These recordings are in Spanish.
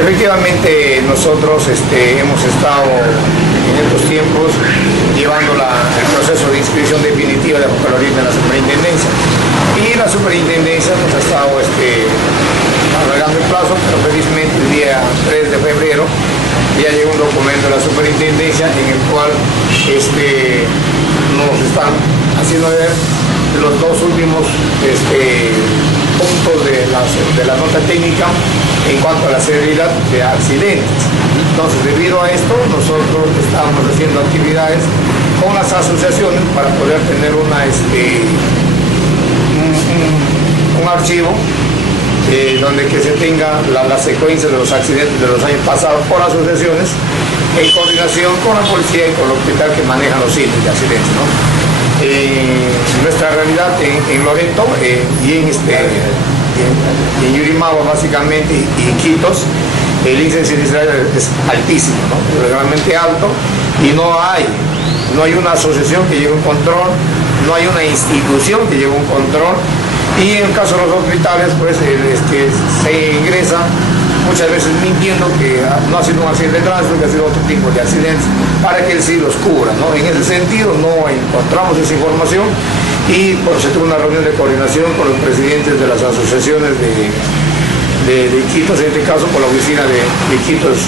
Efectivamente, nosotros hemos estado en estos tiempos llevando el proceso de inscripción definitiva de Apocal Oriente en la superintendencia. Y la superintendencia nos ha estado alargando el plazo, pero felizmente el día 3 de febrero ya llegó un documento de la superintendencia en el cual nos están haciendo ver los dos últimos puntos de la nota técnica en cuanto a la severidad de accidentes. Entonces, debido a esto, nosotros estamos haciendo actividades con las asociaciones para poder tener un archivo donde que se tenga la secuencia de los accidentes de los años pasados por asociaciones en coordinación con la policía y con el hospital que manejan los índices de accidentes, ¿no? Nuestra realidad en Loreto y en Yurimaguas básicamente y en Quitos, el índice de siniestralidad es altísimo, ¿no? Realmente alto, y no hay una asociación que lleve un control, no hay una institución que lleve un control, y en el caso de los hospitales pues se ingresa muchas veces mintiendo que no ha sido un accidente de tránsito, que ha sido otro tipo de accidentes, para que el sí los cubra, ¿no? En ese sentido no encontramos esa información, y se tuvo una reunión de coordinación con los presidentes de las asociaciones de Quitos, en este caso con la oficina de Quitos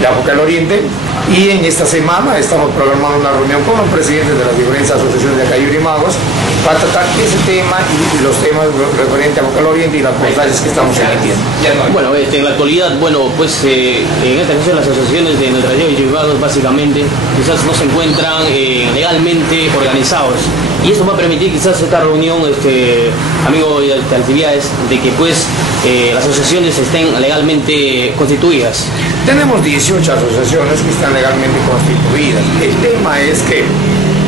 de Apocal Oriente, y en esta semana estamos programando una reunión con los presidentes de las diferentes asociaciones de acá de Yurimaguas para tratar ese tema y los temas referentes a Apocal Oriente y las mensajes que estamos emitiendo. Bueno, en la actualidad, pues en esta ocasión las asociaciones de nuestra región de Yurimaguas básicamente quizás no se encuentran legalmente organizados, y esto va a permitir quizás esta reunión, amigo de Alcibiades, de que pues las asociaciones estén legalmente constituidas. Tenemos 18 asociaciones que están legalmente constituidas. El tema es que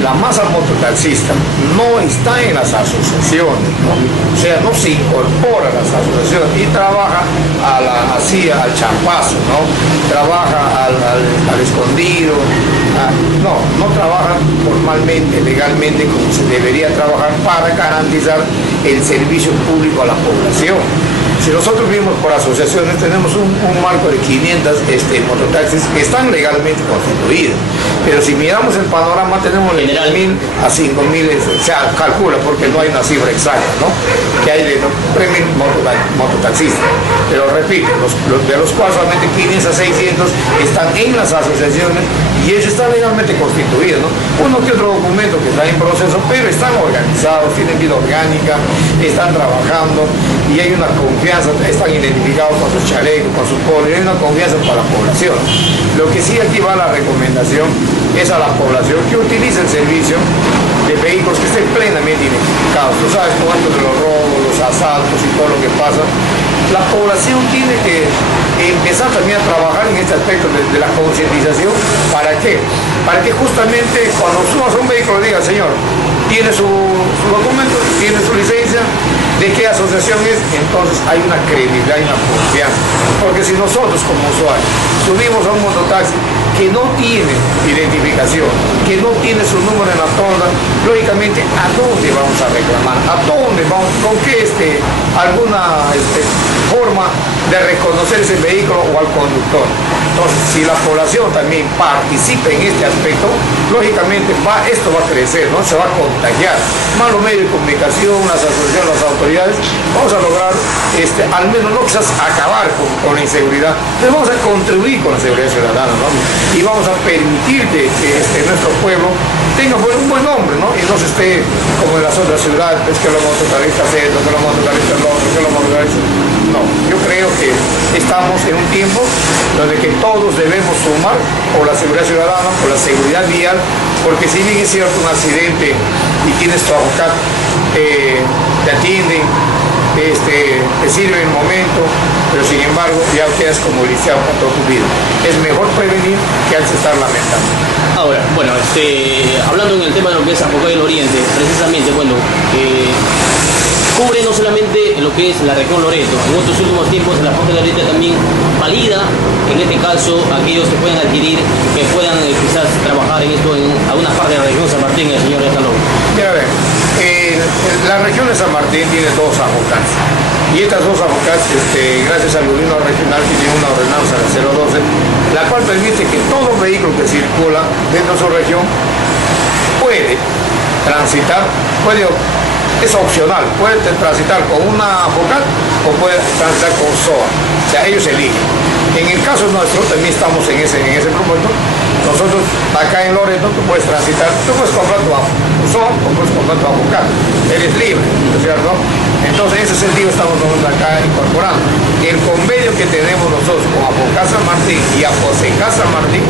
la masa mototaxista no está en las asociaciones, ¿no? O sea, no se incorpora a las asociaciones y trabaja al champazo, ¿no? Trabaja al escondido, no trabaja formalmente, legalmente como se debería trabajar para garantizar el servicio público a la población. Si nosotros vimos por asociaciones, tenemos un marco de 500 mototaxis que están legalmente constituidos, pero si miramos el panorama tenemos de 1.000 a 5.000, o sea, calcula, porque no hay una cifra exacta, ¿no? Que hay de 3.000 mototaxistas, pero repito, de los cuales solamente 500 a 600 están en las asociaciones y ellos están legalmente constituidos, ¿no? Uno que otro documento que está en proceso, pero están organizados, tienen vida orgánica, están trabajando y hay una confianza, están identificados con sus chalecos, con sus polos, y hay una confianza para la población. Lo que sí aquí va la recomendación es a la población que utilice el servicio de vehículos que estén plenamente identificados. Tú sabes, con esto de los robos, los asaltos y todo lo que pasa, la población tiene que empezar también a trabajar en este aspecto de la concientización. ¿Para qué? Para que justamente cuando subas a un vehículo diga, señor, tiene su documento, tiene su licencia, de qué asociación es, entonces hay una credibilidad y una confianza. Porque si nosotros como usuarios subimos a un mototaxi que no tiene identificación, que no tiene su número en la tonda, lógicamente, ¿a dónde vamos a reclamar? ¿A dónde vamos? ¿Con qué alguna forma de reconocer ese vehículo o al conductor? Entonces, si la población también participa en este aspecto, lógicamente esto va a crecer, ¿no? Se va a contagiar. Más los medios de comunicación, las asociaciones, las autoridades, vamos a lograr, al menos no quizás acabar con la inseguridad, pero vamos a contribuir con la seguridad ciudadana, ¿no? Y vamos a permitir que nuestro pueblo tenga un buen nombre, ¿no? Y no se esté como en las otras ciudades, es que los motociclistas esto, que los motociclistas lo otro, que los motociclistas... No, yo creo que estamos en un tiempo donde que todos debemos sumar por la seguridad ciudadana, por la seguridad vial, porque si bien es cierto un accidente y tienes tu abogado, te atienden, te sirve en el momento, pero sin embargo ya quedas como lisiado con toda tu vida. Es mejor prevenir que antes estar lamentando. Ahora, bueno, hablando en el tema de lo que es Apocal Oriente, precisamente, bueno, cubre no solamente lo que es la región Loreto, en otros últimos tiempos la Apocal Oriente también valida, en este caso, aquellos que puedan adquirir, que puedan quizás trabajar en esto en alguna parte de la región de San Martín, el señor Escalón? Mira, a ver, la región de San Martín tiene dos AFOCAS. Y estas dos AFOCAS, gracias al gobierno regional, tiene una ordenanza de 012, la cual permite que todo vehículo que circula dentro de su región puede transitar, es opcional, puede transitar con una AFOCAS o puede transitar con SOA. O sea, ellos eligen. En el caso nuestro, también estamos en ese propósito. Nosotros, acá en Loreto, tú puedes transitar, tú puedes comprar tu SOA o puedes comprar tu AFOCAS. Eres libre, ¿no es cierto? Entonces, en ese sentido estamos nosotros acá incorporando. El convenio que tenemos nosotros con AFOCAS San Martín y AFOCECAS San Martín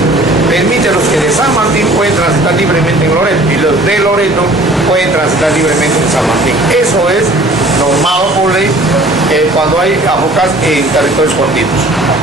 permite a los que de San Martín pueden transitar libremente en Loreto y los de Loreto pueden transitar libremente en San Martín. Eso es normado por ley cuando hay AFOCAS en territorios cortitos.